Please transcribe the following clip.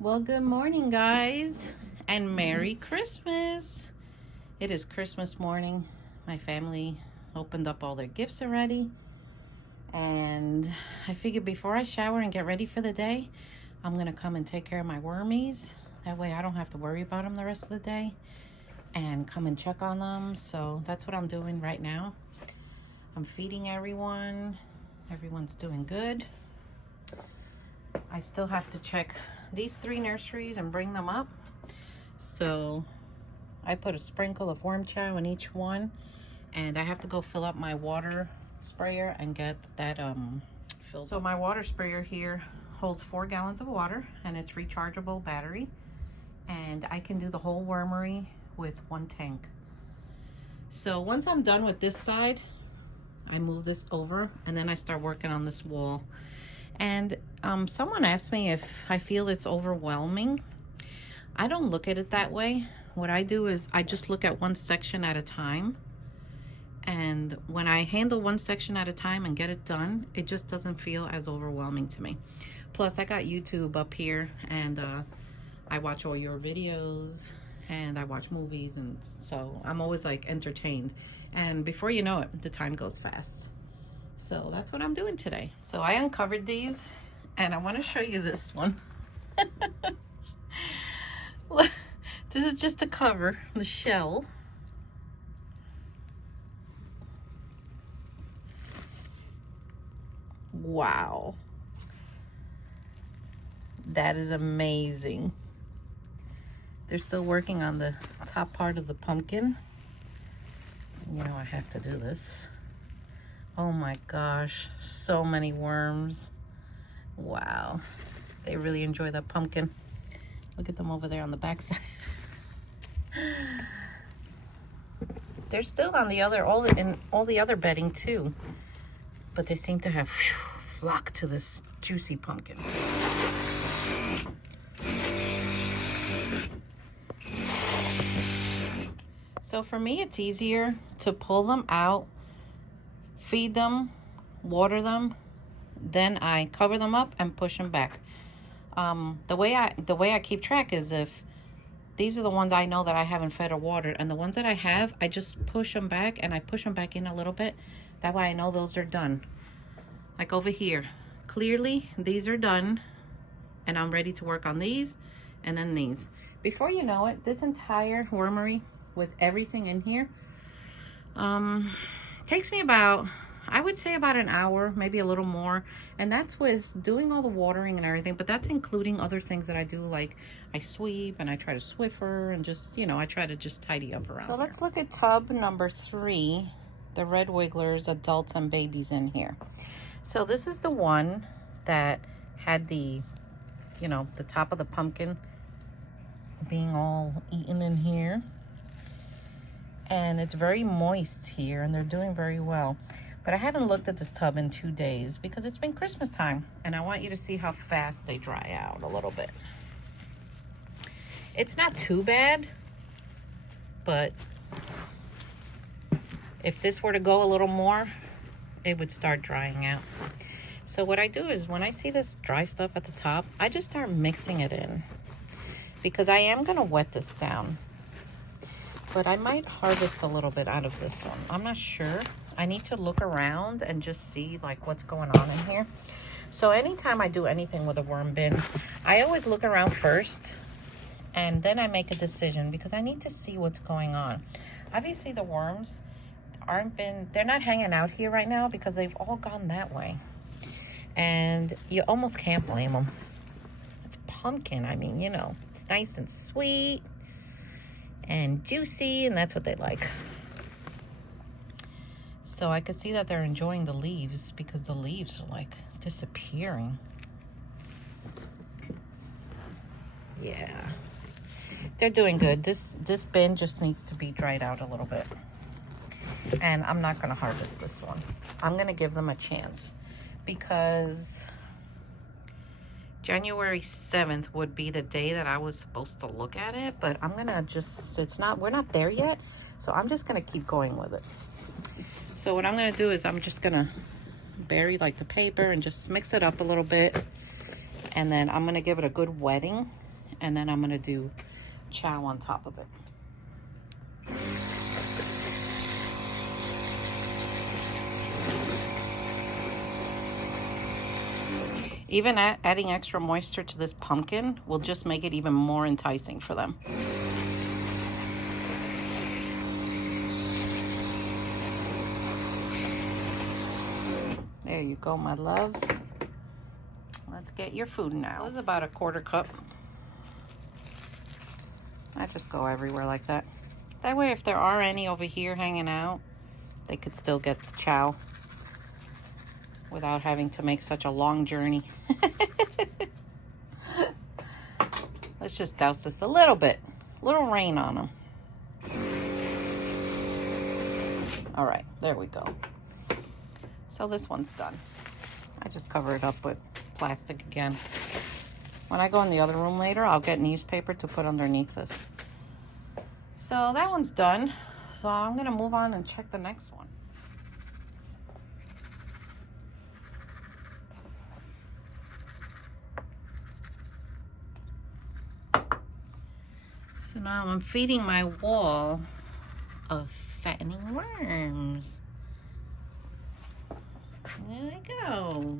Well, good morning, guys, and Merry Christmas. It is Christmas morning. My family opened up all their gifts already, and I figured before I shower and get ready for the day, I'm gonna come and take care of my wormies. That way I don't have to worry about them the rest of the day and come and check on them. So that's what I'm doing right now. I'm feeding everyone. Everyone's doing good. I still have to check these 3 nurseries and bring them up. So I put a sprinkle of worm chow in each one, and I have to go fill up my water sprayer and get that filled. So my water sprayer here holds 4 gallons of water, and it's rechargeable battery, and I can do the whole wormery with 1 tank. So once I'm done with this side, I move this over, and then I start working on this wall. And someone asked me if I feel it's overwhelming. I don't look at it that way. What I do is I just look at one section at a time. And when I handle one section at a time and get it done, it just doesn't feel as overwhelming to me. Plus, I got YouTube up here, and I watch all your videos, and I watch movies, and so I'm always like entertained. And before you know it, the time goes fast. So that's what I'm doing today. So I uncovered these, and I want to show you this one. This is just a cover, the shell. Wow. That is amazing. They're still working on the top part of the pumpkin. You know I have to do this. Oh my gosh, so many worms. Wow. They really enjoy that pumpkin. Look at them over there on the backside. They're still on the other, all the other bedding too. But they seem to have flocked to this juicy pumpkin. So for me, it's easier to pull them out, feed them, water them, then I cover them up and push them back. The way I keep track is if these are the ones I know that I haven't fed or watered, and the ones that I have, I just push them back, and I push them back in a little bit. That way I know those are done. Like over here, clearly these are done, and I'm ready to work on these and then these. Before you know it, this entire wormery with everything in here takes me about, I would say about an hour, maybe a little more. And that's with doing all the watering and everything, but that's including other things that I do, like I sweep and I try to Swiffer and just, you know, I try to just tidy up around. So let's look at tub number 3, the red wigglers, adults and babies in here. So this is the one that had the, you know, the top of the pumpkin being all eaten in here. And it's very moist here, and they're doing very well. But I haven't looked at this tub in 2 days because it's been Christmas time, and I want you to see how fast they dry out a little bit. It's not too bad, but if this were to go a little more, it would start drying out. So what I do is when I see this dry stuff at the top, I just start mixing it in because I am gonna wet this down. But I might harvest a little bit out of this one. I'm not sure. I need to look around and just see like what's going on in here. So anytime I do anything with a worm bin, I always look around first and then I make a decision because I need to see what's going on. Obviously the worms they're not hanging out here right now because they've all gone that way. And you almost can't blame them. It's pumpkin. I mean, you know, it's nice and sweet and juicy, and that's what they like. So I could see that they're enjoying the leaves because the leaves are like disappearing. Yeah, they're doing good. This bin just needs to be dried out a little bit, and I'm not going to harvest this one. I'm going to give them a chance because January 7th would be the day that I was supposed to look at it, but I'm gonna just, we're not there yet, so I'm just gonna keep going with it. So what I'm gonna do is I'm just gonna bury like the paper and just mix it up a little bit, and then I'm gonna give it a good wetting and then I'm gonna do chow on top of it. Even adding extra moisture to this pumpkin will just make it even more enticing for them. There you go, my loves. Let's get your food now. This is about a 1/4 cup. I just go everywhere like that. That way, if there are any over here hanging out, they could still get the chow without having to make such a long journey. Let's just douse this a little bit. A little rain on them. All right, there we go. So this one's done. I just cover it up with plastic again. When I go in the other room later, I'll get newspaper to put underneath this. So that one's done. So I'm gonna move on and check the next one. So now I'm feeding my wall of fattening worms. There they go.